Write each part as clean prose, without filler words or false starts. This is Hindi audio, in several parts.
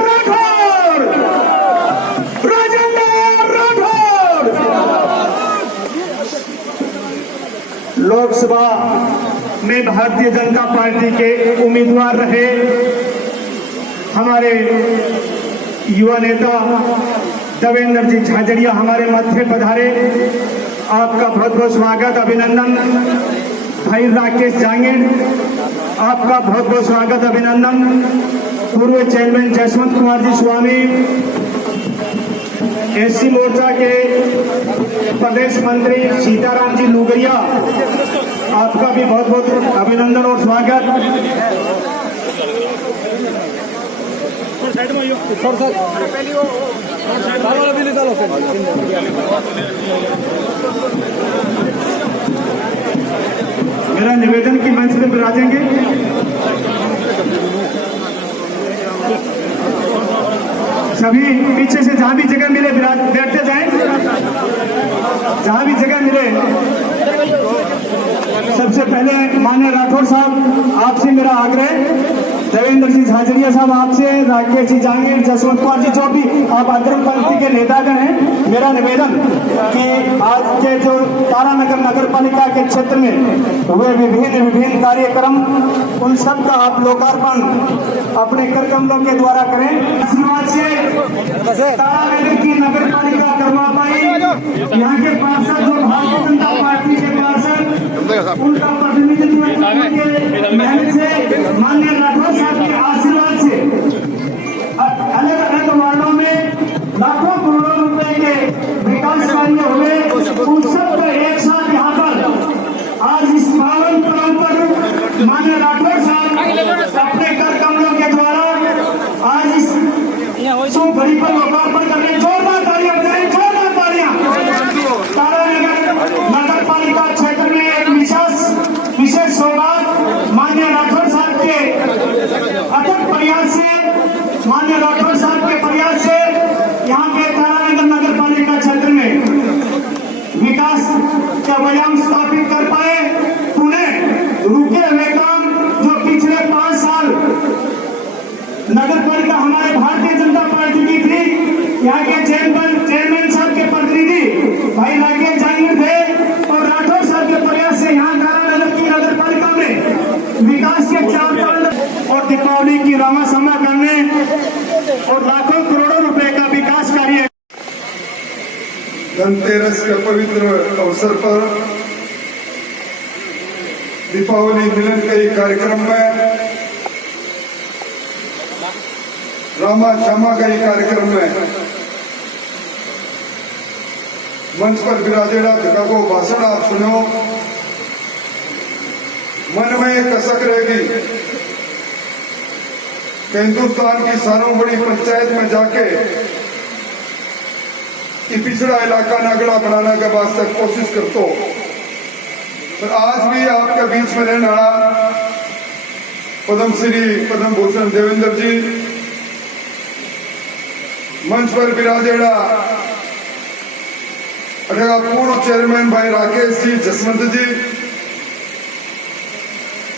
राठौर, राजेंद्र राठौर। लोकसभा में भारतीय जनता पार्टी के उम्मीदवार रहे हमारे युवा नेता देवेंद्र जी झाझड़िया हमारे मध्य पधारे। आपका बहुत बहुत स्वागत, अभिनंदन। भाई राकेश जांगीर, आपका बहुत बहुत स्वागत, अभिनंदन। पूर्व चेयरमैन जसवंत कुमार जी स्वामी, एससी मोर्चा के प्रदेश मंत्री सीताराम जी लुगरिया, आपका भी बहुत बहुत अभिनंदन और स्वागत। मेरा निवेदन की मंच पर विराजेंगे। सभी पीछे से जहां भी जगह मिले बैठते जाएं, जहां भी जगह मिले। सबसे पहले माननीय राठौर साहब, आपसे मेरा आग्रह, देवेंद्र जी झाझड़िया साहब आपसे, राकेश जी जांगीर, जसवंत कुमार जी, जो भी आप अग्रिम पंक्ति के नेतागण हैं, मेरा निवेदन कि आज के जो तारानगर नगर पालिका के क्षेत्र में हुए विभिन्न कार्यक्रम, उन सब का आप लोकार्पण अपने कर कमलों के द्वारा करें। आशीर्वाद से तारानगर की नगर पालिका करवा पाई। यहाँ के पार्षद जो भारतीय जनता पार्टी के पार्षद, उनका प्रतिनिधित्व मेहनत से, माननीय राठौर साहब के आशीर्वाद से अलग अलग वार्डों में लाखों करोड़ों रुपए के विकास कार्य हुए। उन सब को एक साथ यहाँ पर आज इस पावन पर्व पर माननीय राठौर साहब अपने कर कमलों के द्वारा आज इस शुभ घड़ी पर लोकार्पण कर रहे हैं। जोरदार तालियां बजाएं, जोरदार तालियां। तारानगर नगर पालिका क्षेत्र में एक विशेष सौगात माननीय राठौर साहब के अथक प्रयास से, माननीय राठौर साहब के प्रयास से यहाँ के तारानगर नगर पालिका क्षेत्र में विकास का व्यायाम स्थापित कर पाए। पुणे रुके हुए काम जो पिछले 5 साल नगर पालिका हमारे भारतीय जनता पार्टी की थी, यहाँ के चेयरमैन साहब के प्रतिनिधि भाई राकेश जांगीर थे, और राठौर साहब के प्रयास से यहाँ तारानगर की नगर पालिका में विकास के 4 और दीपावली की रामा समा करने और लाखों करोड़ों रुपए का विकास कार्य। धनतेरस के पवित्र अवसर पर दीपावली मिलन के कार्यक्रम में, रामा क्षमा के कार्यक्रम में मंच पर विराजेला जगह को भाषण आप सुनो। मन में एक कसक रहेगी कि हिंदुस्तान की सारों बड़ी पंचायत में जाके कि पिछड़ा इलाका नगड़ा बनाने के वास्ते कोशिश करतो, पर आज भी आपके बीच में रहने वाला पद्म भूषण देवेंद्र जी, मंच पर विराजेड़ा अठेगा पूर्व चेयरमैन भाई राकेश जी, जसवंत जी,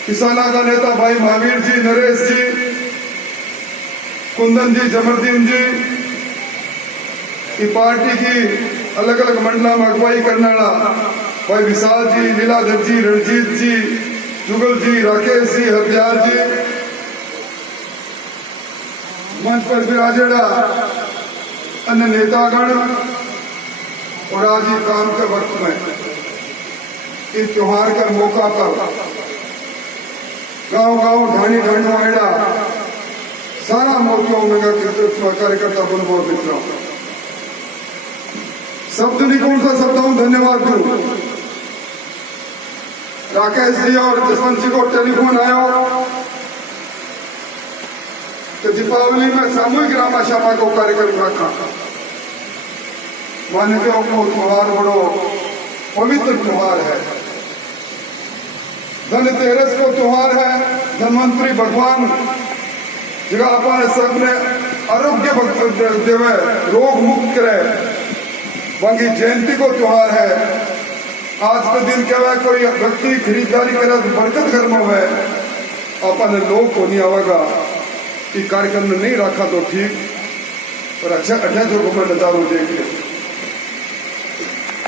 किसाना का नेता भाई महावीर जी, नरेश जी, कुंदन जी, जमरदीन जी, की पार्टी की अलग अलग मंडला में अगुवाई करने वाला भाई विशाल जी, लीलाधर जी, रणजीत जी, जुगल जी, राकेश जी, हरदयाल जी, मंच पर विराजेड़ा अन्य नेतागण, और आज ही काम के वक्त में इस त्योहार के मौका पर गांव ढाणी आएड़ा सारा मोर्चों में कार्यकर्ता बंधुओं मित्रों, शब्द निपुण सा शब्द हूं धन्यवाद दूं। राकेश जी और जसवंत जी को टेलीफोन आयो कि दीपावली में सामूहिक रामा श्यामा को कार्यक्रम रखा। माने को त्योहार बड़ो पवित्र त्योहार है, धनतेरस को त्योहार है, धनवंतरी भगवान जगह अपन सबने आरोग्य देवे, रोग मुक्त करे, बाकी जयंती को त्योहार है। आज के दिन क्या है, कोई व्यक्ति खरीदारी करे तो बरकत घर में हुए, अपन लोग को नहीं आवेगा, कि कार्यक्रम ने नहीं रखा तो ठीक, पर अच्छा जो मैं नजारों देख लिया,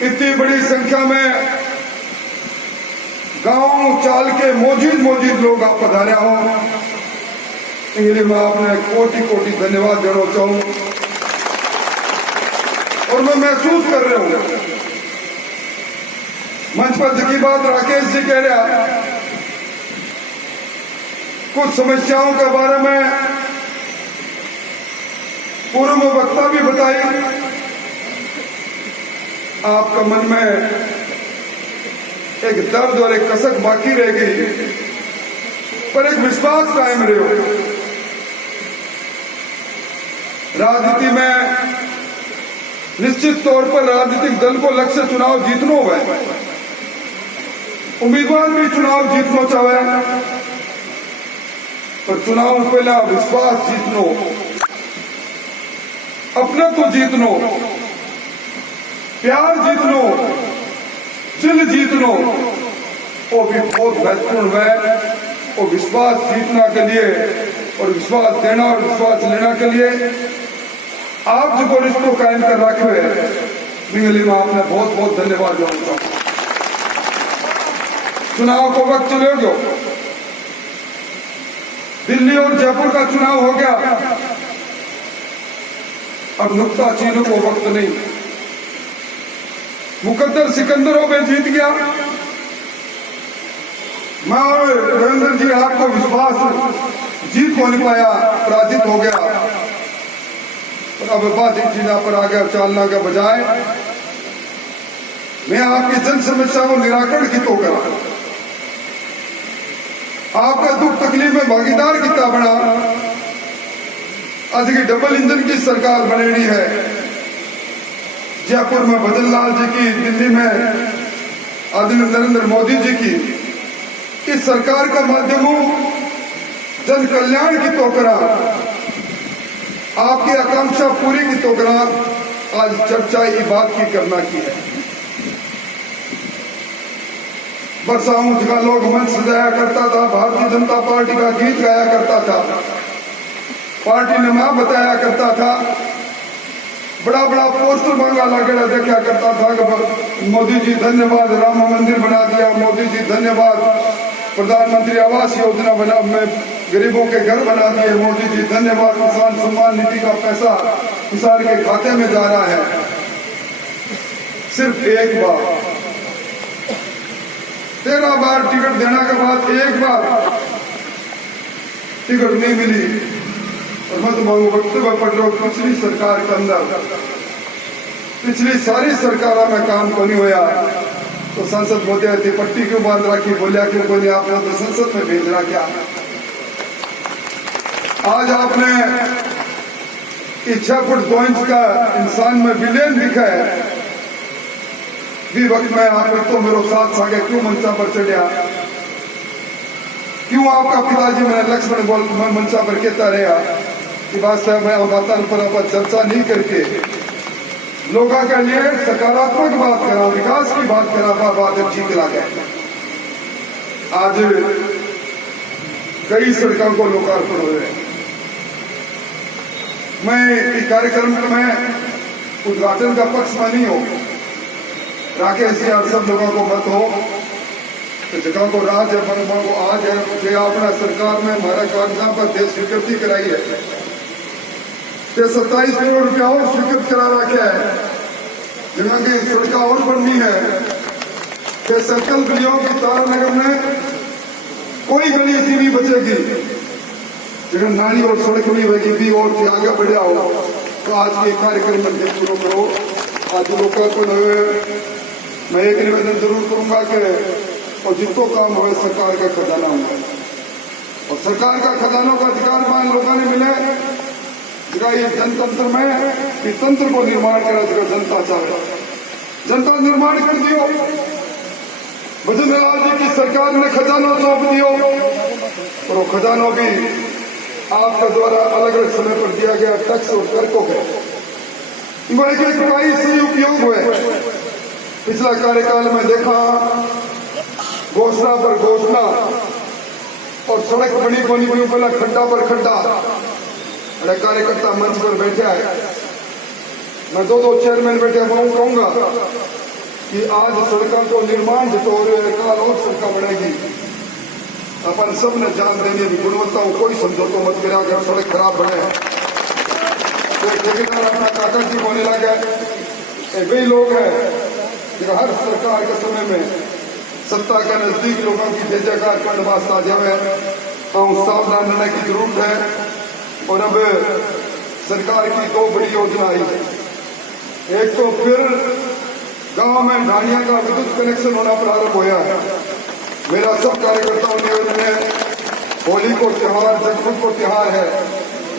इतनी बड़ी संख्या में गांव चाल के मौजूद लोग आप पधारे हो, इसके लिए मैं आपने कोटि कोटि धन्यवाद देना चाहूं। और मैं महसूस कर रहा हूं, मंच पर की बात राकेश जी कह रहा, कुछ समस्याओं के बारे में पूर्व में वक्ता भी बताई, आपका मन में एक दर्द और एक कसक बाकी रह गई, पर एक विश्वास कायम रहे हो। राजनीति में निश्चित तौर पर राजनीतिक दल को लक्ष्य चुनाव जीतनो है, उम्मीदवार भी चुनाव जीतनो चाहे, पर चुनाव पहला विश्वास जीतनो, अपना तो जीतनो, प्यार जीतनो, दिल जीतनो, वो भी बहुत महत्वपूर्ण है। और विश्वास जीतना के लिए और विश्वास देना और विश्वास लेना के लिए आप जो रिश्तों कायम कर रखे है, बिंगली में आपने बहुत बहुत धन्यवाद देना। चुनाव को वक्त चले गयो, दिल्ली और जयपुर का चुनाव हो गया, अब नुक्ता चीनों को वक्त नहीं, मुकद्दर सिकंदरों में जीत गया। मैं और रविंद्र जी आपको विश्वास जीत हो नहीं पाया, पराजित हो गया, और अब बात एक चीज पर आ गया चालना के बजाय मैं आपकी जन समस्या को निराकरण की तो करा, आपका दुख तकलीफ में भागीदार कितना बना। आज की डबल इंजन की सरकार बनेगी है, जयपुर में भजन लाल जी की, दिल्ली में आदरणीय नरेंद्र मोदी जी की, इस सरकार का माध्यमों जन कल्याण की तो करा, आपकी आकांक्षा पूरी की तो करा। आज चर्चा ये बात की करना की है, बरसाऊं जगह लोग मंच सजाया करता था, भारतीय जनता पार्टी का गीत गाया करता था, पार्टी ने मां बताया करता था, बड़ा बड़ा पोस्टर मांगा लगेगा देखा करता था कि मोदी जी धन्यवाद राम मंदिर बना दिया, मोदी जी धन्यवाद प्रधानमंत्री आवास योजना बना में गरीबों के घर बना दिए, मोदी जी धन्यवाद किसान सम्मान निधि का पैसा किसान के खाते में जा रहा है। सिर्फ एक बार 13 बार टिकट देने के बाद एक बार टिकट नहीं मिली। और मैं तुम्हारा वक्तव्य पढ़ रहा हूँ, पिछली सरकार के अंदर पिछली सारी सरकारों में काम को नहीं होया, तो संसद बोलते थी पट्टी क्यों बांध रखी, बोलिया क्यों कोई नहीं, आपने तो संसद में भेजना क्या। आज आपने 6 फुट 2 इंच का इंसान में विलेन दिखा है, भी वक्त में आप तो मेरे साथ सागे क्यों मंचा पर चढ़िया, क्यों आपका पिताजी मैंने लक्ष्मण बोल मंचा पर कहता रहा कि बात साहब मैं बातों पर चर्चा नहीं करके लोगों के लिए सकारात्मक बात करा, विकास की बात करा, बात ठीक लगे। आज कई सड़कों को लोकार्पण हो रहे हैं। मैं इस कार्यक्रम में उद्घाटन का पक्ष में नहीं हो, राकेश जी और सब लोगों को मत हो तो जगह को राज है मन को आज है मुझे अपना सरकार में हमारा कागजात पर देश स्वीकृति कराई है, 27 करोड़ रुपया और स्वीकृत करा रखा है, जगह की सड़क और बननी है। सर्कल गलियों की तारा नगर में कोई गली ऐसी नहीं बचेगी जगह नाली और सड़क नहीं होगी, भी और आगे बढ़िया हो। तो आज के कार्यक्रम में पूरा करो। आज लोगों को मैं एक निवेदन जरूर करूंगा कि और जितो काम हो सरकार का खजाना हुआ और सरकार का खजानों का अधिकार पान लोगों ने मिले जगह ये जनतंत्र में तंत्र को निर्माण करा, जगह जनता चाहे जनता निर्माण कर दियो। भजन लाल जी की सरकार ने खजाना सौंप दियो और वो खजाना भी आपके द्वारा अलग अलग समय पर दिया गया टैक्स और कर को है, सही उपयोग हुए। पिछला कार्यकाल में देखा घोषणा पर घोषणा और सड़क बनी बनी हुई पहला खड्डा पर खड्डा। बड़े कार्यकर्ता मंच पर बैठे है, मैं दो चेयरमैन बैठे हुए कहूंगा कि आज सड़कों को निर्माण जो हो रहे कल और सड़क बनेगी। अपन सब ने जान देनी है गुणवत्ता को कोई समझौता मत करा। अगर सड़क खराब बने तो ठेकेदार अपना काका जी बोलने लगे, वही लोग हैं जो हर सरकार के समय में सत्ता के नजदीक लोगों की जय जयकार करने वास्ते आ जावे। हम सावधान रहने की जरूरत है। और अब सरकार की दो बड़ी योजना आई है। एक तो फिर गांव में ढाणिया का विद्युत कनेक्शन होना प्रारंभ होया है। मेरा सब कार्यकर्ताओं निवेदन है, होली को त्योहार, जगमुख को त्योहार है,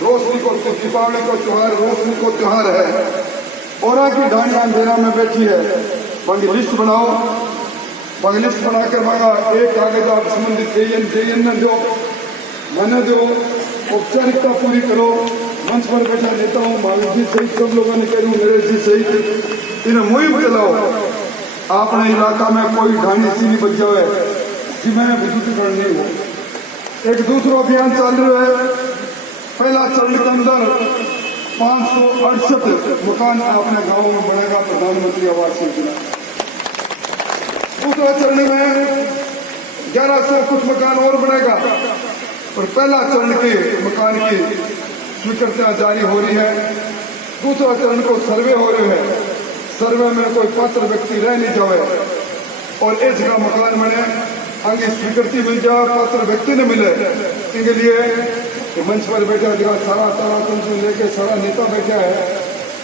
रोशनी को, दीपावली को त्योहार, रोशनी को त्योहार है। और की ढाणिया अंधेरा में बैठी है, बंगी लिस्ट बनाओ। बंगी लिस्ट बनाकर मांगा एक कागज आप संबंधित जेएन दो, मैंने दो, औपचारिकता पूरी करो। मंच पर बैठा नेताओं महावीर जी सहित सब लोगों ने कह नरेश जी सहित इन्हें मुहिम चलाओ। अपने इलाका में कोई ढाणी सी नहीं बच जाए जिसमें विद्युतीकरण नहीं हो। एक दूसरा अभियान चल रहा है। पहला चरण के अंदर 568 मकान अपने गांव में बनेगा, प्रधानमंत्री आवास योजना। दूसरा चरण में 1100 कुछ मकान और बनेगा। और पहला चरण के मकान की स्वीकृतियां जारी हो रही है। दूसरा चरण को सर्वे हो रहे हैं। सर्वे में कोई पात्र व्यक्ति रह नहीं जाए और एक जगह मकान बने, आगे स्वीकृति मिल जाए, पात्र व्यक्ति न मिले, इसके लिए मंच पर बैठा जगह सारा तुमसे लेके सारा नेता बैठा है,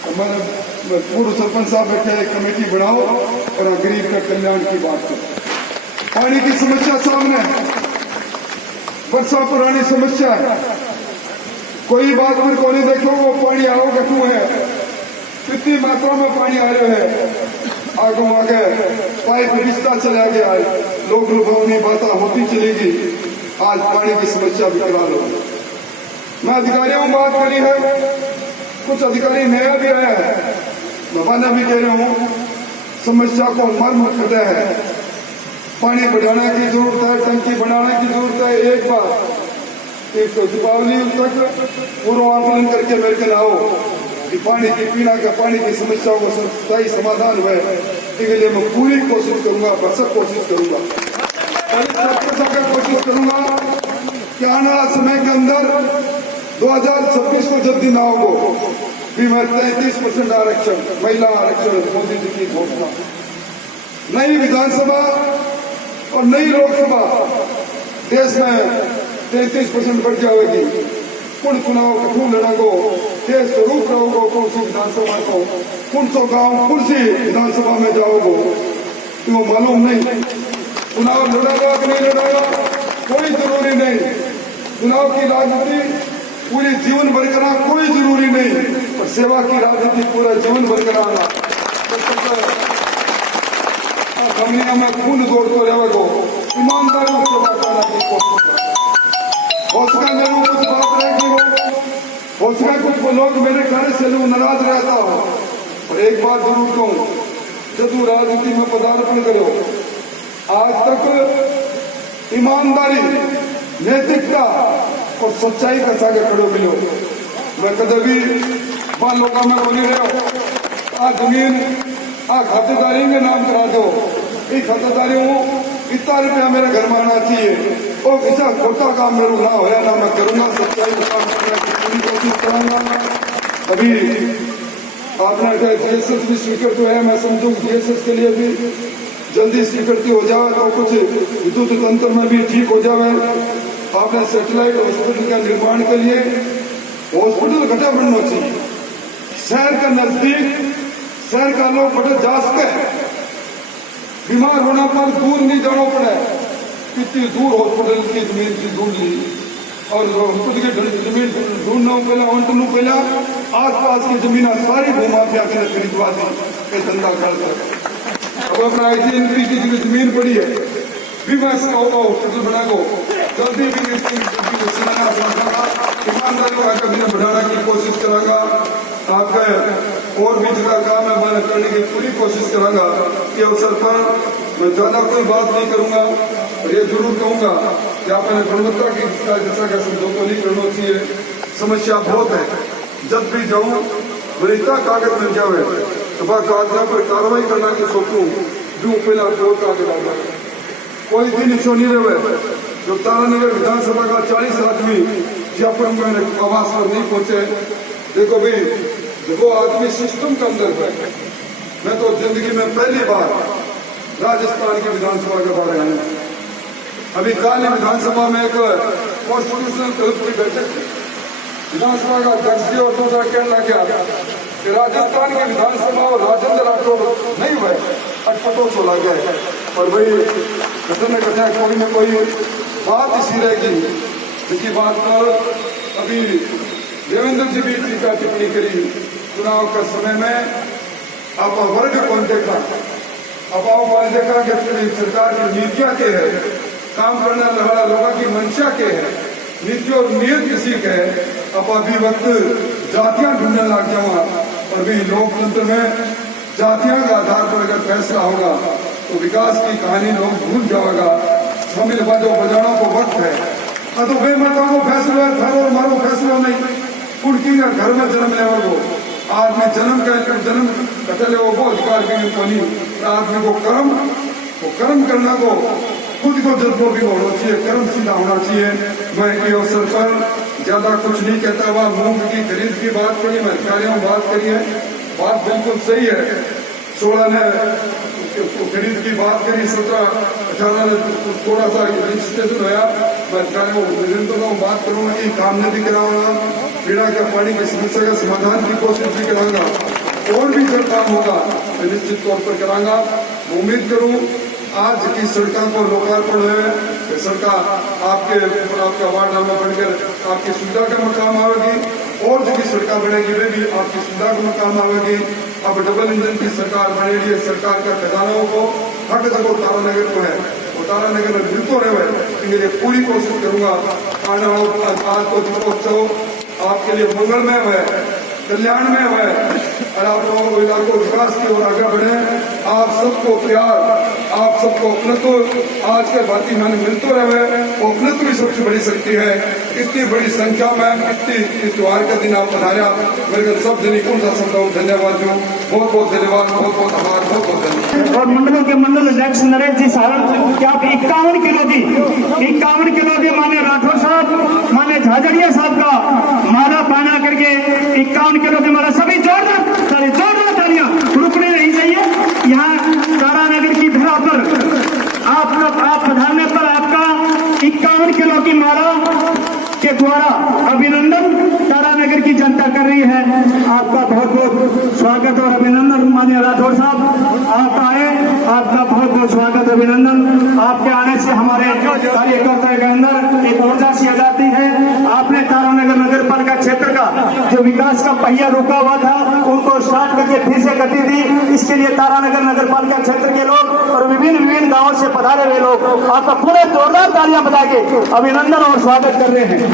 हमारे पूर्व सरपंच साहब बैठे हैं, कमेटी बनाओ और गरीब के कल्याण की बात करो। पानी की समस्या सामने, वर्षा पुरानी समस्या है। कोई बात फिर को नहीं देखो वो पानी आओगे क्यों है, कितनी मात्रा में पानी आ रहा है। आगे पाइप रिश्ता चला गया, लोग लुभावनी बातें होती चलेगी। आज पानी की समस्या भी करा लो। मैं अधिकारियों को बात करी है, कुछ अधिकारी नया भी आया है, मैं भी कह रहा हूँ समस्या को मर्म खड़ा है। पानी बढ़ाने की जरूरत है, टंकी बनाने की जरूरत है। एक बार एक तो दीपावली तक पूर्व आकलन करके मेरे के लाओ कि पानी की पीना का पानी की समस्याओं को स्थायी समाधान हुए। इसके लिए मैं पूरी कोशिश करूंगा, भरसक कोशिश करूंगा, कोशिश करूंगा कि आने वाला समय के अंदर 2026 को जल्दी ना हो भी मैं 33% आरक्षण, महिला आरक्षण मोदी जी की घोषणा। नई विधानसभा और नई लोकसभा देश में 33% बढ़ जाएगी। कौन चुनाव कठोर लड़ागो, देश स्वरूप रहोगो, कौन सी विधानसभा को, कौन सौ गांव कौन सी विधानसभा में जाओगो तो मालूम नहीं। चुनाव लड़ागा कि नहीं लड़ागा कोई जरूरी नहीं। चुनाव की राजनीति पूरे जीवन भर करना कोई जरूरी नहीं, पर सेवा की राजनीति पूरा जीवन भर कराना। दुनिया में खून जोड़ते रहेगो, ईमानदारी से सेवा करना की कोशिश। हो सका मेरे कुछ बात रहेगी, हो सका कुछ लोग मेरे घर से नाराज रहता हो, और एक बात जरूर कहूं, जब राजनीति में पदार्पण करो, आज तक ईमानदारी, नैतिकता और सच्चाई का सागे खड़ो मिलो। मैं कदे भी मान लोगों में बोली रहे हो आ जमीन आ खातेदारी में नाम करा दो, ये खातेदारी हूँ इतना रुपया मेरे घर में आना चाहिए और ऐसा खोटा काम मेरे ना होया ना मैं करूंगा। सच्चाई का काम करने की पूरी कोशिश करूंगा। अभी आपने जीएसएस भी स्वीकृत हुआ है, मैं समझूं जीएसएस के लिए भी जल्दी स्वीकृति हो जाए तो कुछ विद्युत तंत्र में भी ठीक हो जाए। आपने सैटेलाइट हॉस्पिटल के निर्माण के लिए हॉस्पिटल घटा बनना चाहिए। शहर के नजदीक, शहर का लोग बड़े जा सके, बीमार होना पर दूर नहीं जाना पड़े। कितनी दूर हॉस्पिटल की जमीन की ढूंढ ली और हॉस्पिटल की जमीन ढूंढना पहला वंटनू पहला आसपास की जमीन सारी घुमा के आकर खरीदवा दी धंधा कर। अब अपना IGNP की जमीन पड़ी है भी मैं कहूँगा हॉस्पिटल बना को जल्दी भी ईमानदारी का दिन बढ़ाने की कोशिश करांगा। आपके और भी जगह काम है मैंने करने की पूरी कोशिश करांगा। कि अवसर पर मैं ज्यादा कोई बात नहीं करूंगा और ये जरूर कहूंगा कि आपने गुणवत्ता की जैसा का समझौता नहीं करना चाहिए। समस्या बहुत है, जब भी जाऊं वनिता कागज मिल जावे तो वह कागजा पर कार्रवाई करना के सोचूं जो पहला दो कागज आ जाए। कोई दिन इच्छो नहीं रहे जो तारानगर विधानसभा का 40 आदमी जब पर मैंने आवास पर नहीं पहुंचे। देखो भाई, वो आदमी सिस्टम के अंदर है। मैं तो जिंदगी में पहली बार राजस्थान की विधानसभा के बारे में अभी काली विधानसभा में एक कॉन्स्टिट्यूशनल क्लब की बैठक थी। विधानसभा का अध्यक्ष जी और दूसरा कहने लग गया कि राजस्थान की विधानसभा और राजेंद्र राठौर नहीं हुए, अटपटो चला गया। और भाई घटना करना कोई न कोई बात इसी रहेगी जिसकी बात पर अभी देवेंद्र जी भी टीका टिप्पणी करी। चुनाव के समय में आप वर्ग कौन देखा, अब आपने देखा कि सरकार की नीतियां क्या है, काम करने वाला लोगों की मंशा क्या है, नीति और नियत किसी के है। अब अभी वक्त जातियां ढूंढने लग जाऊंगा और भी लोकतंत्र में जातियों के आधार पर अगर फैसला होगा तो विकास की कहानी लोग भूल जाएगा। शामिल बजाना को वक्त है। तो बेमता को फैसला है, घर और मारो फैसला नहीं। उनकी घर में जन्म लेवा को आदमी जन्म कटले वो अधिकार भी नहीं। आदमी को कर्म करना को खुद को जज्बा भी होना चाहिए, कर्म सीधा होना चाहिए। मैं के अवसर पर ज्यादा कुछ नहीं कहता हुआ मूंग की खरीद की बात करिए, अधिकारियों बात करिए, बात बिल्कुल सही है। 16 ने खरीद की बात करी, 17-18 ने थोड़ा सा रजिस्ट्रेशन होया। मैं अधिकारियों को बात करूंगा कि काम नहीं कराऊंगा, पीड़ा के पानी की समस्या का समाधान की कोशिश भी कराऊंगा। और भी जो काम होगा मैं निश्चित तौर पर कराऊंगा। उम्मीद करूं आज की सड़कों को लोकार्पण है, सड़क आपका वार्ड नंबर बढ़कर आपकी सुविधा का मकाम आवेगी। और जो सड़कें बनेगी वे भी आपकी सुविधा का मकाम आवेगी। अब डबल इंजन की सरकार बनेगी, सरकार का खजानाओं को हक तक तारानगर को है और तारानगर में मिलते रहे। इसके लिए पूरी कोशिश करूंगा। आने आज को दीपोत्सव आपके लिए मंगलमय है, कल्याण में है और आप लोगों को इलाकों विकास की ओर आगे बढ़े। आप सबको प्यार, आप सबको अपनत्व आज के बाती में मिलते रहे। अपनत्व भी सबसे बड़ी शक्ति है। इतनी बड़ी संख्या में इस त्योहार का दिन आप पधारा, मेरे सब दिन कौन सा शब्द हूँ। धन्यवाद हूँ, बहुत बहुत धन्यवाद, बहुत बहुत आभार, बहुत बहुत धन्यवाद। और मंडलों के मंडल अध्यक्ष नरेश जी साहब, क्या आप 51 किलो की माने राठौर साहब, माने झाझड़िया साहब का माला पाना करके 51 किलो की माला, सभी जोरदार तालियां, रुकने नहीं चाहिए। यहाँ तारानगर की धरा पर आप पधारने पर आपका 51 किलो की माला के द्वारा अभिनंदन तारानगर की जनता कर रही है। आपका बहुत बहुत स्वागत और अभिनंदन। माननीय राठौर साहब आप आए, आपका बहुत बहुत स्वागत अभिनंदन। आपके आने से हमारे कार्यकर्ता के अंदर एक ऊर्जा सी आ जाती है। आपने तारानगर नगर पालिका क्षेत्र का जो विकास का पहिया रुका हुआ था उनको स्टार्ट करके फिर से गति दी। इसके लिए तारानगर नगर पालिका क्षेत्र के लोग और विभिन्न गांवों से पधारे हुए लोग आपका पूरे जोरदार तालियां बजा के अभिनंदन और स्वागत कर रहे हैं।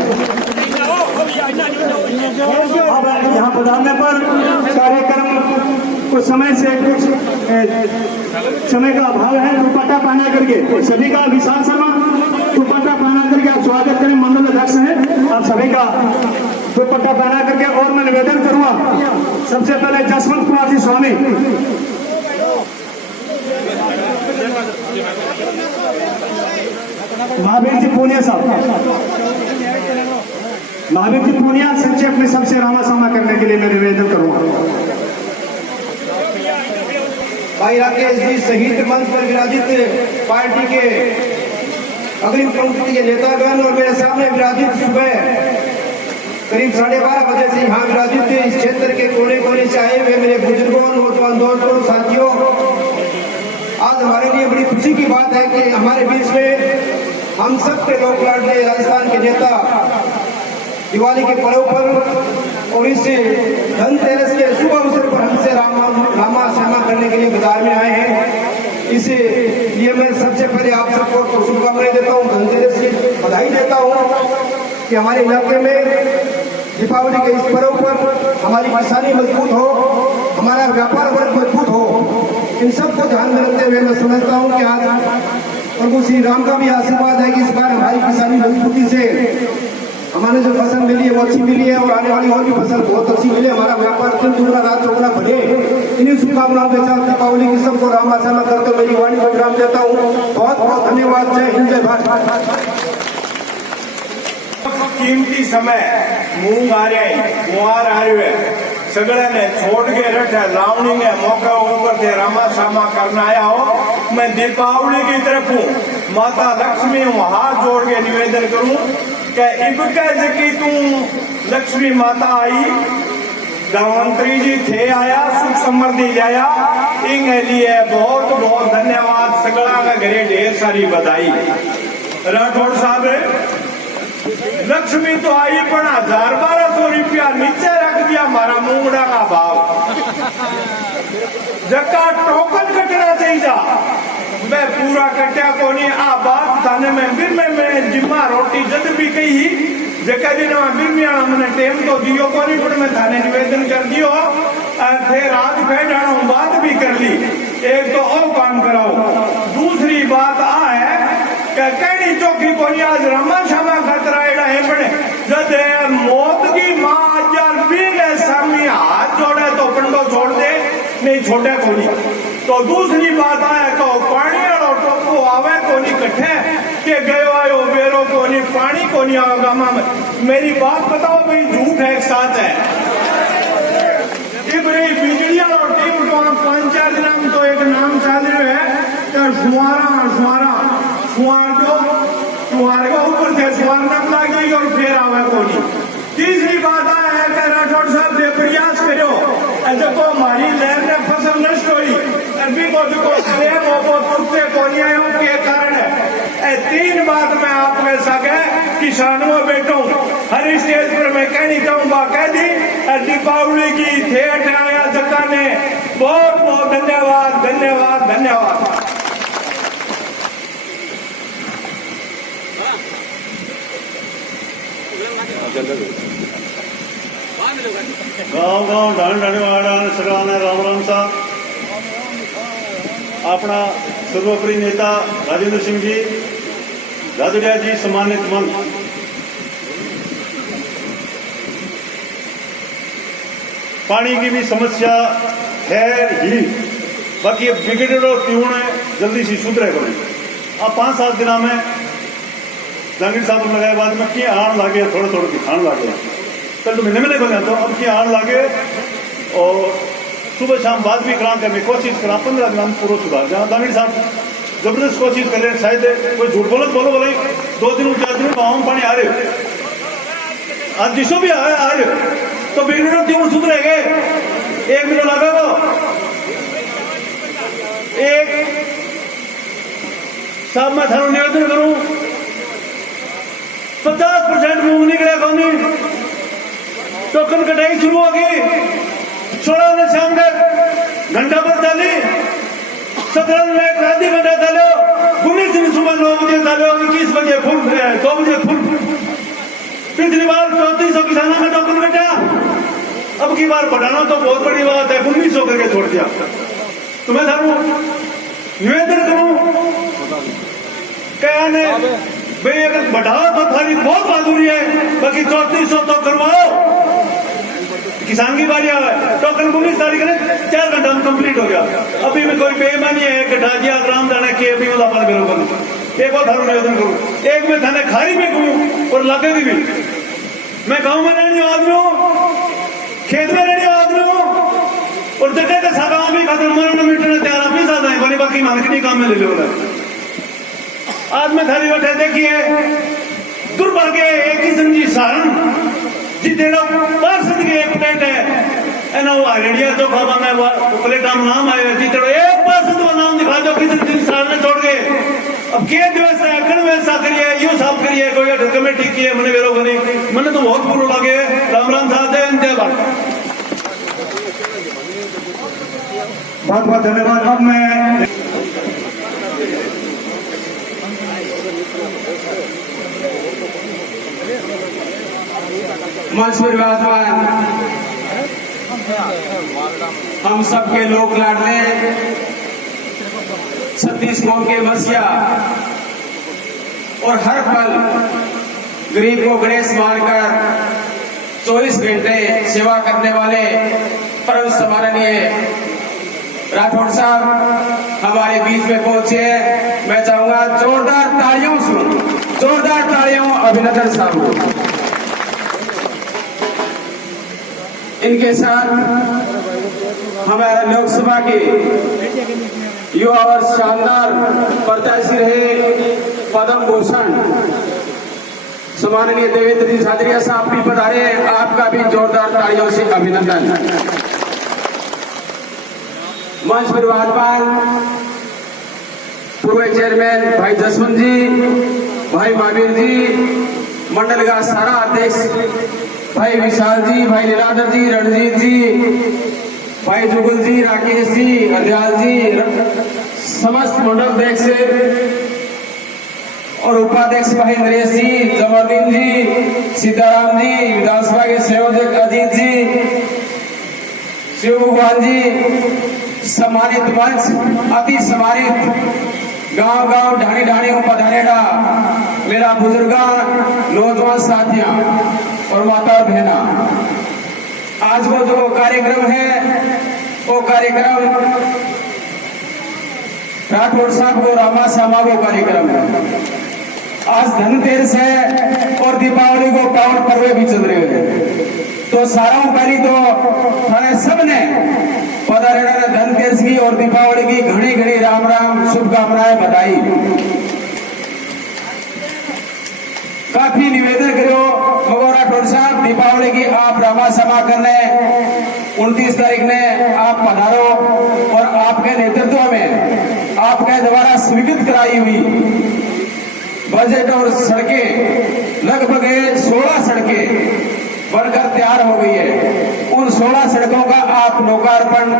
अब यहाँ पधारने पर कार्यक्रम कुछ समय का अभाव है। दुपट्टा पहना करके सभी का, विशाल शर्मा दुपट्टा पहना करके आप स्वागत करें। मंडल अध्यक्ष हैं, आप सभी का दुपट्टा पहना करके। और मैं निवेदन करूंगा सबसे पहले जसवंत कुमार जी स्वामी, महावीर जी पूनिया साहब, महावीर जी पूनिया संक्षेप में सबसे रामासामा करने के लिए मैं निवेदन करूंगा। भाई राकेश जी शहीद मंच पर विराजित पार्टी के अग्रिम पंक्ति के नेतागण और मेरे सामने विराजित सुबह करीब 12:30 बजे से यहाँ विराजित इस क्षेत्र के कोने कोने से आए हुए मेरे बुजुर्गों, नौजवान दोस्तों, साथियों, आज हमारे लिए बड़ी खुशी की बात है कि हमारे बीच में हम सब के लोक लाडले राजस्थान के नेता दिवाली के पर्व पर और इस धनतेरस के शुभ अवसर पर हमसे रामा श्यामा करने के लिए बाजार में आए हैं। इसलिए मैं सबसे पहले आप सबको शुभकामनाएं देता हूँ, धनतेरस की बधाई देता हूँ कि हमारे इलाके में दीपावली के इस पर्व पर हमारी किसानी मजबूत हो, हमारा व्यापार वर्ग मजबूत हो। इन सबको ध्यान में रखते हुए मैं समझता हूँ कि आज प्रभु श्री राम का भी आशीर्वाद है कि इस बार हमारी किसानी मजबूती से हमारे जो फसल मिली है वो अच्छी मिली है और आने वाली और भी फसल बहुत अच्छी मिले, हमारा व्यापार दिन दुगना रात चौगुना बढ़े। इन्हीं शुभकामनाओं के साथ दीपावली की सबको राम आशा करके मेरी वाणी को विराम देता हूँ। बहुत बहुत धन्यवाद। जय हिंद, जय भारत। कीमती समय मूंग आ रहे कुंवार आ रहे सगड़े ने छोड़ के रखे लावणी के मौके ऊपर से रामा शामा करना आया हो। मैं दीपावली की तरफ हूँ, माता लक्ष्मी हूँ, हाथ जोड़ के निवेदन करूँ कि इबके जकी तू लक्ष्मी माता आई, धनवंतरी जी थे आया, सुख समृद्धि लाया, इनके लिए बहुत बहुत धन्यवाद। सगड़ा का घरे ढेर सारी बधाई। राठौड़ साहब लक्ष्मी तो आई पर 1000-1200 रुपया नीचे रख दिया हमारा मूंगड़ा का भाव। जका टोकन कटना चाहिए मैं पूरा कट्या को नहीं। आ बात थाने में फिर मैं जिम्मा रोटी जद भी कही जका दिन फिर मैंने टेम तो दियो को नहीं, पर मैं थाने निवेदन कर दियो थे रात बैठाना बात भी कर ली। एक तो और काम कराओ, दूसरी बात आ है कहीं चौकी को नहीं आज रमा क्षमा खतरा है बने जब मौत की माँ आज भी सामी हाथ जोड़े तो पंडो छोड़ दे, नहीं छोड़े को नहीं। तो दूसरी बात आया तो पानी और टोपो आवे को नहीं कट्ठे के गयो आयो बेरो को नहीं, पानी को नहीं आवेगा माँ। मेरी बात बताओ भाई, झूठ है एक साथ है। बिजली और टीम को 5-4 दिन में तो एक नाम चल रहे है सुहार को ऊपर से सुहार नक लगी और फिर आवे को नहीं। तीसरी बात है कि राठौड़ साहब से प्रयास करो जब हमारी लहर ने फसल नष्ट हुई अभी को तुरते को नहीं आयो के कारण है। 3 बात मैं आपके सके किसानों में बैठू हर स्टेज पर मैं कहनी चाहूंगा कह दी दीपावली की ठेठ आया जका ने बहुत बहुत धन्यवाद धन्यवाद धन्यवाद। गाँव गाँव ढाण ढाणीवाड़ा सगड़ा राम राम सा। अपना सर्वोपरि नेता राजेंद्र सिंह जी राजड़िया जी सम्मानित मंच, पानी की भी समस्या है ही, बाकी अब बिगड़ो ट्यून जल्दी से सुधरे बने। अब 5-7 दिन में जहांगीर साहब लगाए बाद में क्या आन लागे थोड़े थोड़े दिखाने लगे कल तो महीने बने तो अब क्या आन लागे और सुबह शाम बात भी करा करने कोशिश करा 15 दिन में पूरा सुधार। जहाँ जहांगीर साहब जबरदस्त कोशिश कर रहे हैं, शायद कोई झूठ बोलो बोले 2 दिन 4 दिन गाँव में पानी आ रहे आज जिसो भी आ रहे तो बिगड़े ट्यून सुधरेगे। 1 मिनट लगा वो एक साहब मैं थानों निवेदन करूं 50% मूंग निकले कौनी टोकन कटाई शुरू होगी 16 ने शाम के घंटा पर चाली 17 में रात घंटा चालो 19 दिन सुबह 9 बजे चालो 21 बजे फुल 2 बजे फुल। पिछली बार 3400 किसानों का टोकन कटा, अब की बार बढ़ाना तो बहुत बड़ी बात है, 1900 करके छोड़ दिया। तो मैं थानों निवेदन करूं क्या ने भाई अगर बढ़ाओ तो थारी बहुत बहादुरी है, बाकी 3400 तो करवाओ। किसान की बारी आवे टोकन 19 तारीख ने 4 घंटा में कंप्लीट हो गया। अभी में कोई बेईमानी है कि ढाजिया ग्राम जाने के अभी वाला पर बेरो करूं। एक और थारू निवेदन करूं, एक में थाने खारी में कहूं और लगेगी भी। मैं गाँव में रहने आदमी हूँ, खेत में रहने आदमी हूँ और जगह के सागा भी खाते मरण मीटर तैयार अपनी साथ आए बनी बाकी मार्केट काम में ले लो। आज में थारी बैठे देखिए दुर्भाग्य एक किस्म की सारण जितेरा पार्षद की एक प्लेट है ना वो हरियाणा तो खावा में प्लेट नाम आए जितेरा एक पार्षद का नाम दिखा दो किसी दिन सारण छोड़ के। अब के व्यवस्था है कण व्यवस्था करिए यो साफ करिए कोई कमेटी की है मैंने बेरो करी मैंने तो बहुत बुरो लगे। राम राम साहब जय बहुत बहुत धन्यवाद। अब मैं मंच पर विराजमान हम सबके लोक लाडले 36 कौम के मसीहा और हर पल गरीब को गणेश मानकर 24 घंटे सेवा करने वाले परम सम्माननीय राठौड़ साहब हमारे बीच में पहुंचे हैं। मैं चाहूंगा जोरदार तालियों से, जोरदार तालियों अभिनंदन साहब को। इनके साथ हमारे लोकसभा के युवा और शानदार प्रत्याशी रहे पद्म भूषण सम्माननीय देवेंद्र जी झाझड़िया साहब भी पधारे, आपका भी जोरदार तालियों से अभिनंदन। मंच पर विराजमान पूर्व चेयरमैन भाई जसवंत जी, भाई महावीर जी, मंडल का सारा अध्यक्ष भाई विशाल जी, भाई लीलाधर जी, रणजीत जी, भाई जुगल जी, राकेश जी, अदयाल जी, समस्त मंडल अध्यक्ष और उपाध्यक्ष भाई नरेश जी, जमालुद्दीन जी, सीताराम जी, विधानसभा के संयोजक अजीत जी, शिव भगवान जी, सम्मानित मंच, अति सम्मानित गांव गांव ढाणी ढाणी पधारेड़ा मेरा बुजुर्गा, नौजवान साथियां और माता और बहना, आज वो जो कार्यक्रम है वो कार्यक्रम राठौड़ साहब को रामा श्यामा को कार्यक्रम है। आज धनतेरस है और दीपावली को पावन पर्व भी चल रहे हैं, तो सारा पहली तो थाने सबने पधारेड़ा ने धनतेरस की और दीपावली की घनी घनी राम राम शुभकामनाएं बधाई। काफी निवेदन करो मगो राठौड़ साहब, दीपावली की आप रामा समा करने 29 तारीख ने आप पधारो और आपके नेतृत्व में आपके द्वारा स्वीकृत कराई हुई बजट और सड़कें लगभग 16 सड़कें बनकर तैयार हो गई है, उन 16 सड़कों का आप लोकार्पण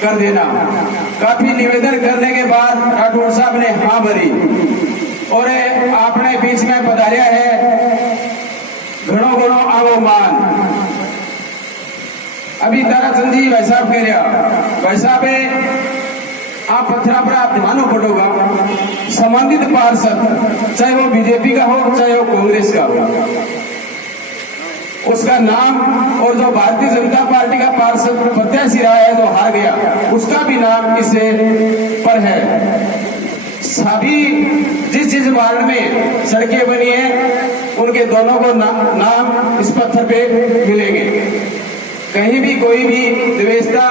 कर देना। काफी निवेदन करने के बाद राठौड़ साहब ने हाँ भरी और आपने बीच में पधारिया है घणो घणो आवो मान। अभी ताराचंद जी भाई साहब कह रहा, भाई साहब आप पत्थरा पर आप ध्यान पड़ोगा, संबंधित पार्षद चाहे वो बीजेपी का हो चाहे वो कांग्रेस का हो, उसका नाम और जो भारतीय जनता पार्टी का पार्षद प्रत्याशी रहा है जो हार गया उसका भी नाम इसे पर है। सभी जिस वार्ड में सड़कें बनी है उनके दोनों को नाम इस पत्थर पे मिलेंगे। कहीं भी कोई भी द्वेषता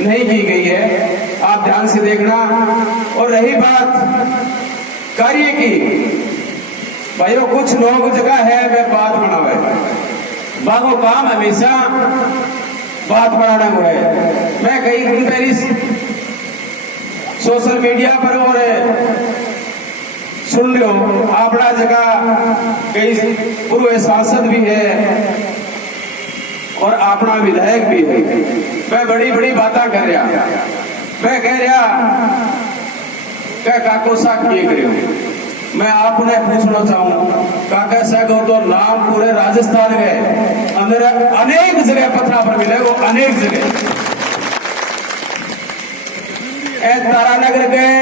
नहीं की गई है, आप ध्यान से देखना। और रही बात कार्य की, भाइयों कुछ लोग जगह है वे बात बनावे, बागो काम हमेशा बात बढ़ाना हुआ है। मैं कई दिन पहले सोशल मीडिया पर और सुन रहे हो अपना जगह कई पूर्व सांसद भी है और अपना विधायक भी है, मैं बड़ी बड़ी बातें कर रहा, मैं कह रहा क्या काको सा किए करे। मैं आपने पूछना चाहूँ काका साहब तो नाम पूरे राजस्थान गए अंदर अनेक जगह पत्थरा पर मिले, वो अनेक जगह तारानगर गए,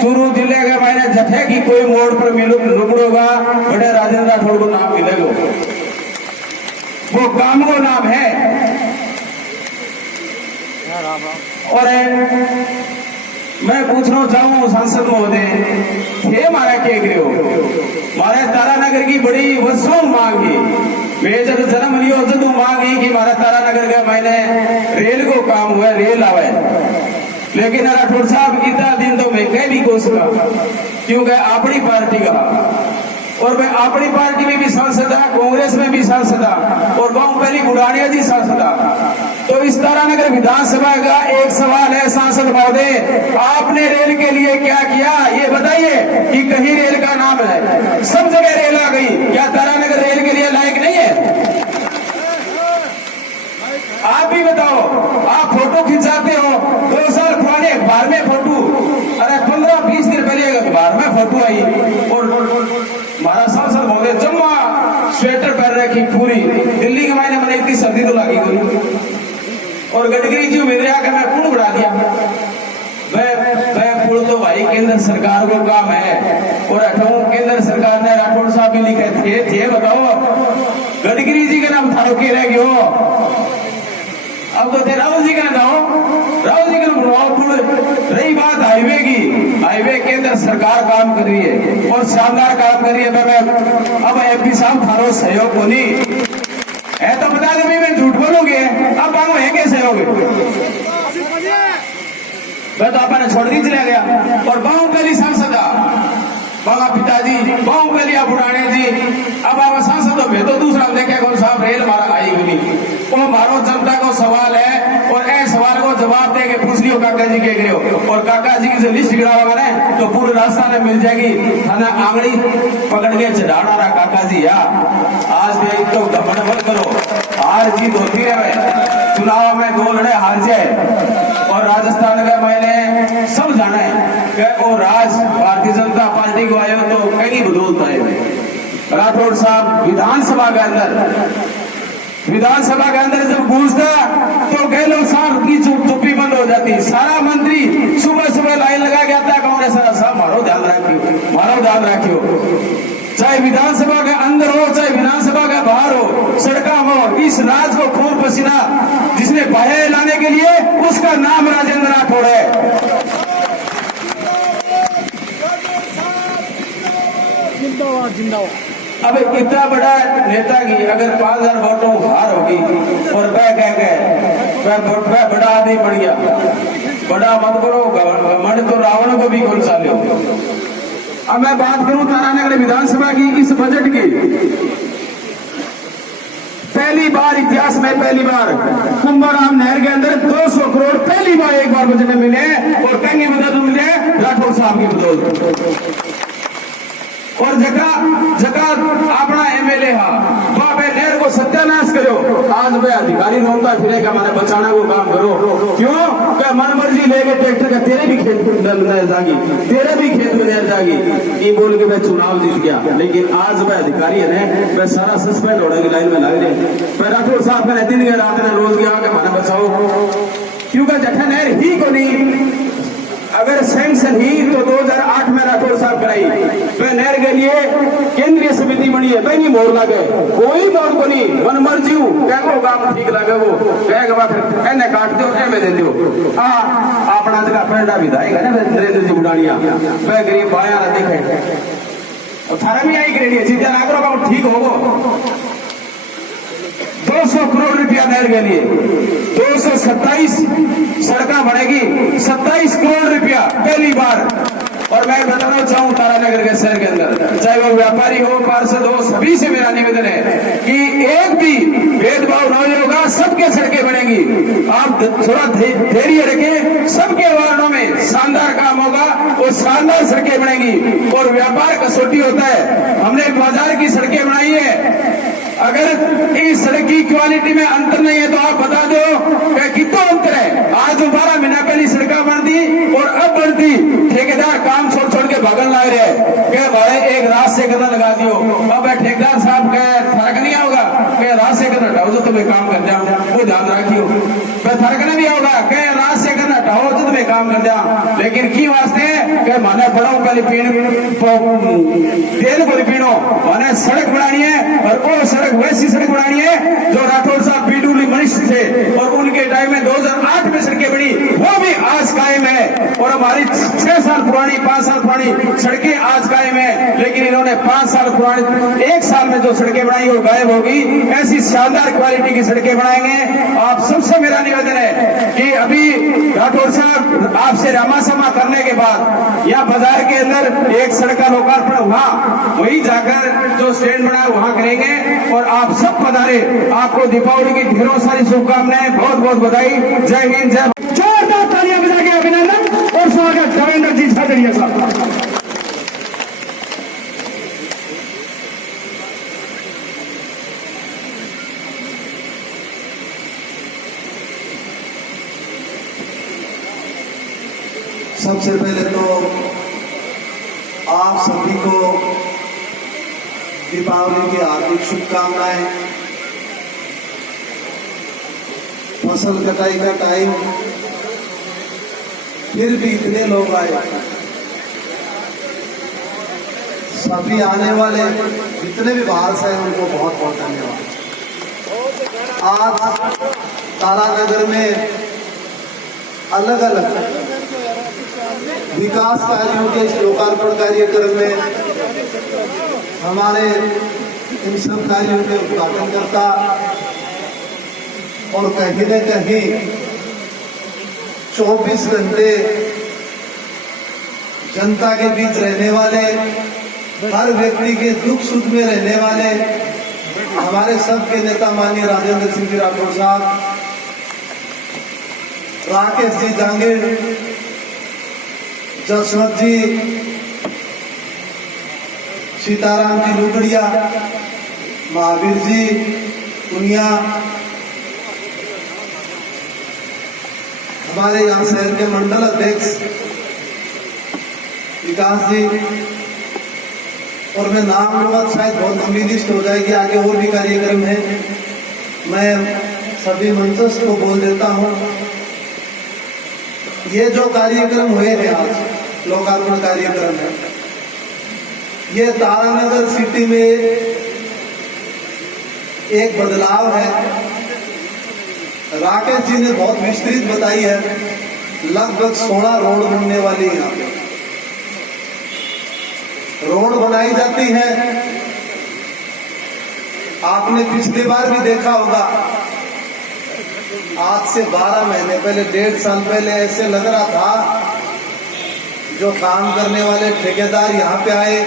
चूरू जिले के मैंने जठे की कोई मोड़ पर नुकड़ोगा बड़े राजेंद्र राठौड़ को नाम मिलेगा, वो काम को नाम है। और मैं पूछना चाहूँ सांसद महोदय थे मारा के गृह मारे तारानगर की बड़ी वर्षों मांगी, मैं जब जन्म लियो जब मांगी कि मारा तारानगर का मैंने रेल को काम हुआ रेल आवे, लेकिन राठौड़ साहब इतना दिन तो मैं कह भी कोशिश क्योंकि अपनी पार्टी का और मैं अपनी पार्टी में भी सांसद था, कांग्रेस में भी सांसद था और गांव पहली बुढ़ानिया जी सांसद था। तो इस तारानगर विधानसभा का एक सवाल है सांसद महोदय, आपने रेल के लिए क्या किया ये बताइए कि कहीं रेल का नाम है, सब जगह रेल आ गई, क्या तारानगर रेल के लिए लायक नहीं है? आप भी बताओ, आप फोटो खिंचाते हो 2 साल पुराने अखबार में फोटो, अरे 15-20 दिन पहले अखबार में फोटो आई और हमारा सांसद महोदय जम्मा स्वेटर पहन रखी पूरी दिल्ली के महीने में इतनी सर्दी तो लगी गई और गडकरी जी मिल रहा कि मैं पुण बढ़ा दिया, मैं पुल केंद्र सरकार को काम है। और अठाऊ केंद्र सरकार ने राठौड़ साहब भी लिखे थे बताओ गडकरी जी के नाम थारो के रह गयो। अब तो थे राहुल जी का जाओ, राहुल जी का बनवाओ। रही बात हाईवे की, हाईवे केंद्र सरकार काम कर रही है और शानदार काम कर रही है। अब एमपी साहब थारो सहयोग को नहीं है तो बता दे मैं झूठ बोलोगे, अब मांगो है कैसे होगे? मैं तो आपने छोड़ दी चला गया। और बाहुबली सांसद बाबा पिताजी बाहुबली बुढ़ाने जी अब आप सांसद हो तो दूसरा देखे कौन साहब रेल मारा आई भी नहीं। वो मारो जनता को सवाल है और ऐसे सवाल को जवाब दे के पूछ लियो काका जी के गिरो। और काका जी की जो लिस्ट गिरावा ना तो पूरे रास्ता में मिल जाएगी। थाना आंगड़ी पकड़ के चढ़ाना रहा काका जी या आज भी तो घमंड मत करो, हार जीत होती है। चुनाव में 2 लड़े हार जाए और राजस्थान के मैंने सब जाना है कि वो राज भारतीय जनता पार्टी को आयो तो कहीं बदौलत आए। राठौड़ साहब विधानसभा के अंदर जब घुसता तो गहलोत साहब की चुप्पी बंद हो जाती। सारा मंत्री सुबह सुबह लाइन लगा के आता कांग्रेस साहब मारो ध्यान रखियो। चाहे विधानसभा के अंदर हो चाहे विधानसभा के बाहर हो, सड़का हो, इस राज को खून पसीना जिसने बहाया लाने के लिए उसका नाम राजेंद्र राठौड़ है। अब इतना बड़ा नेता की अगर 5000 वोटों हार होगी और वह कह गए वह बड़ा आदमी बन गया, बड़ा मत करो घमंड तो रावण को भी कौन सा लो। अब मैं बात करूं तारानगर विधानसभा की इस बजट की। पहली बार इतिहास में पहली बार कुंभाराम नहर के अंदर 200 करोड़ पहली बार एक बार बजट में मिले और कहीं मदद मिले राठौड़ साहब की बदौलत। और जगह अपना एमएलए बाबे नहर को सत्यानाश करो। आज वह अधिकारी रोता फिरे का मैंने बचाना को काम करो। क्यों क्या मन मर्जी लेके ट्रैक्टर का तेरे भी खेत में जागी, तेरे भी खेत में नहर जागी, ये बोल के वह चुनाव जीत गया। लेकिन आज वह अधिकारी है वह सारा सस्पेंड होने की लाइन में लग रहे। राठौड़ साहब ने दिन रात ने रोज गया कि मैंने बचाओ, क्योंकि जठा नहर ही को नहीं अगर सैंक्शन ही तो 2008 में राठौड़ साहब कराई। वह नहर के लिए केंद्रीय समिति बनी है, पहली मोर लगे कोई मोर को नहीं मन मर्जी को काम ठीक लगे वो कहने काट दो में दे दो। अपना जगह पेड़ा विधायक है ना नरेंद्र जी बुढ़ानिया वह गरीब बाया देखे थारा भी आई करेंगे चिंता ना करो ठीक होगो। 200 करोड़ रुपया नहर के लिए 227 सड़का बनेगी, 27 करोड़ रुपया पहली बार। और मैं बताना चाहूं तारानगर के शहर के अंदर चाहे वो व्यापारी हो पार्षद हो सभी से मेरा निवेदन है कि एक भी भेदभाव नहीं होगा, सबके सड़कें बनेगी। आप थोड़ा धैर्य रखें, सबके वार्डों में शानदार काम होगा और शानदार सड़कें बनेगी। और व्यापार कसौटी होता है, हमने बाजार की सड़कें बनाई है, अगर इस सड़क की क्वालिटी में अंतर नहीं है तो आप बता दो कितना अंतर है। आज 12 महीना पहली सड़कें बनती और अब बनती ठेकेदार काम छोड़ के भागन लग रहे भाई एक रात से कदम लगा दियो। अब ठेकेदार साहब फर्क नहीं होगा रात से कदम हटाओ जो तुम्हें काम कर जाओ, वो ध्यान रखियो। फर्क नहीं होगा रात से कदम हटाओ जो तुम्हें काम कर जाओ। लेकिन की वास्ते माने बड़ाओ पहले तेल को पीनो माने सड़क बनानी है और वो सड़क वैसी सड़क बनानी है जो राठौड़ साहब पीडब्ल्यू मिनिस्टर थे और उनके टाइम में 2008 में सड़कें बनी वो भी आज कायम है। और हमारी 6 साल पुरानी 5 साल पुरानी सड़कें आज कायम है। लेकिन इन्होंने 5 साल पुरानी 1 साल में जो सड़कें बनाई वो गायब होगी। ऐसी शानदार क्वालिटी की सड़कें बनाएंगे। आप सबसे मेरा निवेदन है कि अभी राठौड़ साहब आपसे रामासमा करने के बाद यहाँ बाजार के अंदर एक सड़क का लोकार्पण हुआ, वही जाकर जो स्टैंड बना वहां करेंगे। और आप सब पधारे, आपको दीपावली की ढेरों सारी शुभकामनाएं, बहुत बहुत बधाई। जय हिंद, जय जोरदार तालियां बजा के अभिनंदन और स्वागत देवेंद्र जी झाझड़िया साहब। सबसे पहले तो आप सभी को दीपावली की हार्दिक शुभकामनाएं। फसल कटाई का टाइम फिर भी इतने लोग आए, सभी आने वाले जितने भी बाहर से हैं उनको बहुत बहुत धन्यवाद। आज तारानगर में अलग अलग विकास कार्यों के इस लोकार्पण कार्यक्रम में हमारे इन सब कार्यों के उद्घाटन करता और कहीं न कहीं 24 घंटे जनता के बीच रहने वाले, हर व्यक्ति के दुख सुख में रहने वाले हमारे सबके नेता माननीय राजेंद्र सिंह जी राठौर साहब, राकेश जी जांगीर, जसवंत जी, सीताराम जी लुगड़िया, महावीर जी पुनिया, हमारे यहाँ शहर के मंडल अध्यक्ष विकास जी, और मैं नाम लूंगा शायद बहुत लंबी लिस्ट हो जाएगी, आगे और भी कार्यक्रम है। मैं सभी मंचस्थ को बोल देता हूं, ये जो कार्यक्रम हुए हैं आज लोकार्पण कार्यक्रम है, ये तारानगर सिटी में एक बदलाव है। राकेश जी ने बहुत विस्तृत बताई है, लगभग 16 रोड बनने वाली है। यहाँ पे रोड बनाई जाती है। आपने पिछली बार भी देखा होगा, आज से 12 महीने पहले, 1.5 साल पहले ऐसे लग रहा था जो काम करने वाले ठेकेदार यहाँ पे आए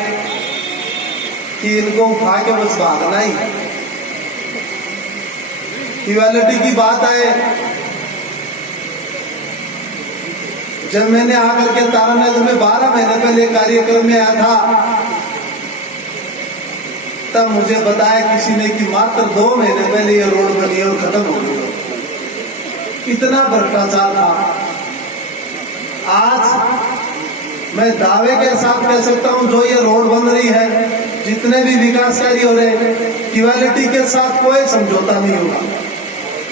कि इनको उठा के बस भागना ही। इक्वालिटी की बात आए, जब मैंने आकर के तारानगर में 12 महीने पहले कार्यक्रम में आया था, तब मुझे बताया किसी ने कि मात्र 2 महीने पहले ये रोड बनी और खत्म हो गई। इतना भ्रष्टाचार था। आज मैं दावे के साथ कह सकता हूं, जो ये रोड बन रही है, जितने भी विकास कार्य हो रहे हैं, इक्वालिटी के साथ कोई समझौता नहीं होगा।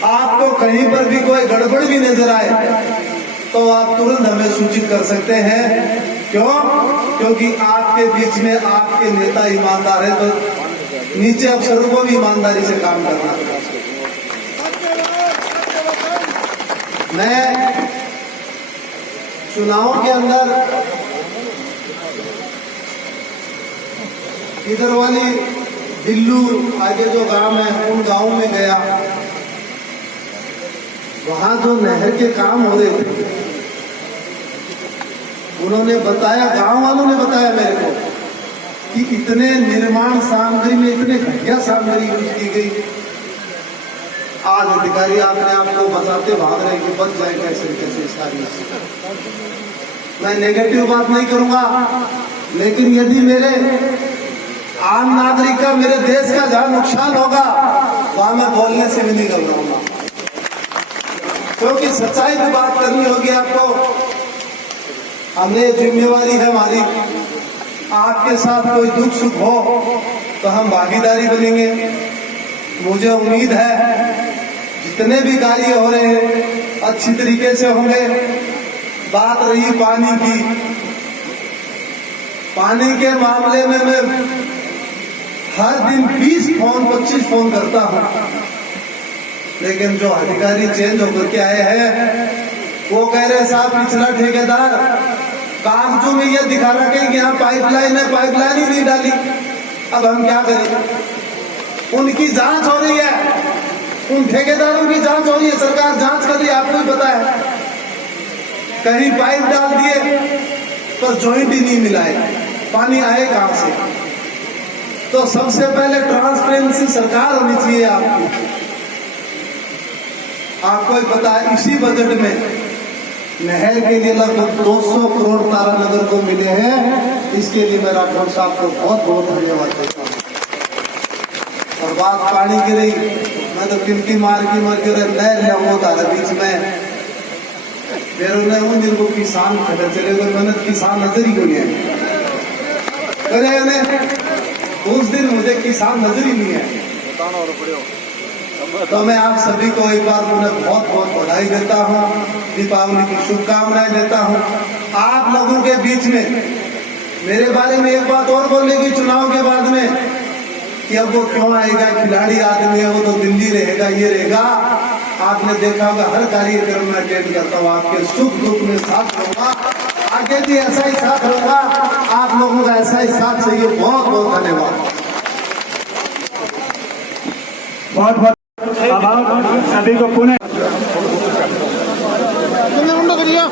आपको कहीं पर भी कोई गड़बड़ भी नजर आए तो आप तुरंत हमें सूचित कर सकते हैं। क्यों? क्योंकि आपके बीच में आपके नेता ईमानदार है, तो नीचे अफसरों को भी ईमानदारी से काम करना। मैं चुनाव के अंदर इधर वाली दिल्लू आगे जो गांव है, उन गांवों में गया। वहां जो नहर के काम हो रहे थे, उन्होंने बताया, गांव वालों ने बताया मेरे को कि इतने निर्माण सामग्री में इतने घटिया सामग्री यूज की गई। आज अधिकारी अपने आप को बताते भाग रहे कि बच जाए कैसे कैसे इस कार्य से। मैं नेगेटिव बात नहीं करूंगा, लेकिन यदि मेरे आम नागरिक का, मेरे देश का जहां नुकसान होगा, वहां मैं बोलने से भी नहीं घबराऊंगा, क्योंकि सच्चाई की बात करनी होगी आपको। हमें जिम्मेवारी है हमारी, आपके साथ कोई दुख सुख हो तो हम भागीदारी बनेंगे। मुझे उम्मीद है जितने भी कार्य हो रहे हैं अच्छी तरीके से होंगे। बात रही पानी की, पानी के मामले में मैं हर दिन 20 फोन 25 फोन करता हूं, लेकिन जो अधिकारी चेंज होकर के आए हैं वो कह रहे साहब पिछला ठेकेदार कागजों में ये दिखा रहा है कि यहाँ पाइपलाइन है, पाइपलाइन ही नहीं डाली। अब हम क्या करें? उनकी जांच हो रही है, उन ठेकेदारों की जांच हो रही है, सरकार जांच कर रही है, आपको भी पता है। कहीं पाइप डाल दिए पर जॉइंट ही नहीं मिलाए, पानी आए कहां से? तो सबसे पहले ट्रांसपेरेंसी सरकार होनी चाहिए आपकी। आपको ही पता है, इसी बजट में नहर के लिए लगभग 200 करोड़ तारानगर को मिले हैं। इसके लिए मैं राठौर साहब को बहुत बहुत धन्यवाद देता हूँ। और बात पानी की रही, मैं तो टिमटी मार के नहर वो था बीच में, फिर उन्हें जिनको किसान खड़े चले गए, मैंने किसान नजर ही कोई है, अरे उस दिन मुझे किसान नजर ही नहीं है। तो मैं आप सभी को एक बार पुनः बहुत बहुत बधाई देता हूँ, दीपावली की शुभकामनाएं देता हूँ। आप लोगों के बीच में मेरे बारे में एक बात और बोलेगी चुनाव के बाद में कि अब वो क्यों आएगा, खिलाड़ी आदमी है, वो तो दिल्ली रहेगा, ये रहेगा। आपने देखा होगा हर कार्यक्रम में अटेंड करता हूँ, आपके सुख दुख में साथ रहूंगा, आगे भी ऐसा ही साथ रहूंगा। आप लोगों का ऐसा ही साथ चाहिए। बहुत बहुत धन्यवाद। बहुत बहुत आभार सभी को पुनः कितने मुंडो करिया